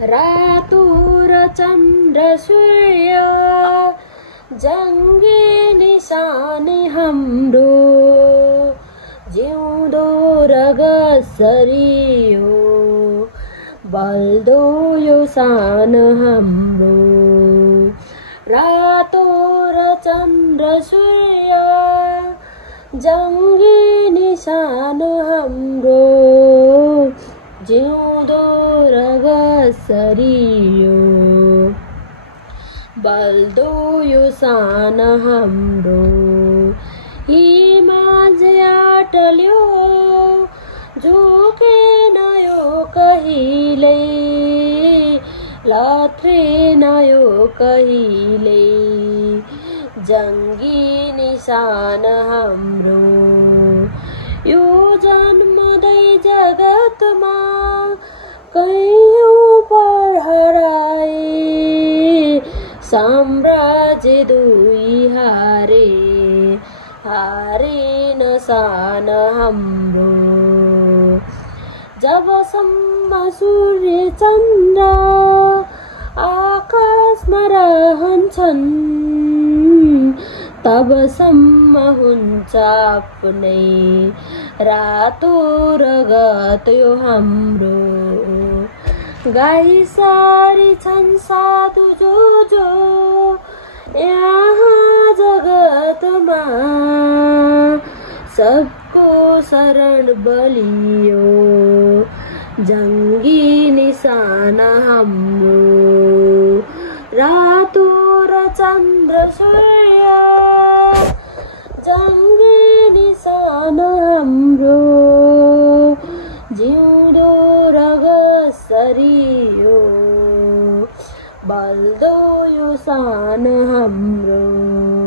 रातो र चन्द्र सूर्य जङ्गी निशानी हाम्रो जिउँदो र गसरी हो बल्दो यो सान हाम्रो रातो र चन्द्र सूर्य जङ्गी निशान हाम्रो जिउँदो र गसरी हो बल्दो यो सान हाम्रो हिमाझ्याटल्यो झुकेन यो कहिल्यै लथ्रेन यो कहिल्यै जङ्गी निशान हाम्रो यो जन्मदै जगतमा कैयौँ पर हराए साम्राज्य दुई हारे हारेन सान हाम्रो जबसम्म सूर्य चन्द्र आकाशमा रहन्छन् तबसम्म हुन्छ आफ्नै रातो रगत यो हाम्रो गाई सारी छन् साधु जो यहाँ जगतमा सबको शरण बलियो जङ्गी निशान हाम्रो रातो र चन्द्र सूर्य जङ्गी निशान हाम्रो जिउँदो र गसरी हो बल्दो यो सान हाम्रो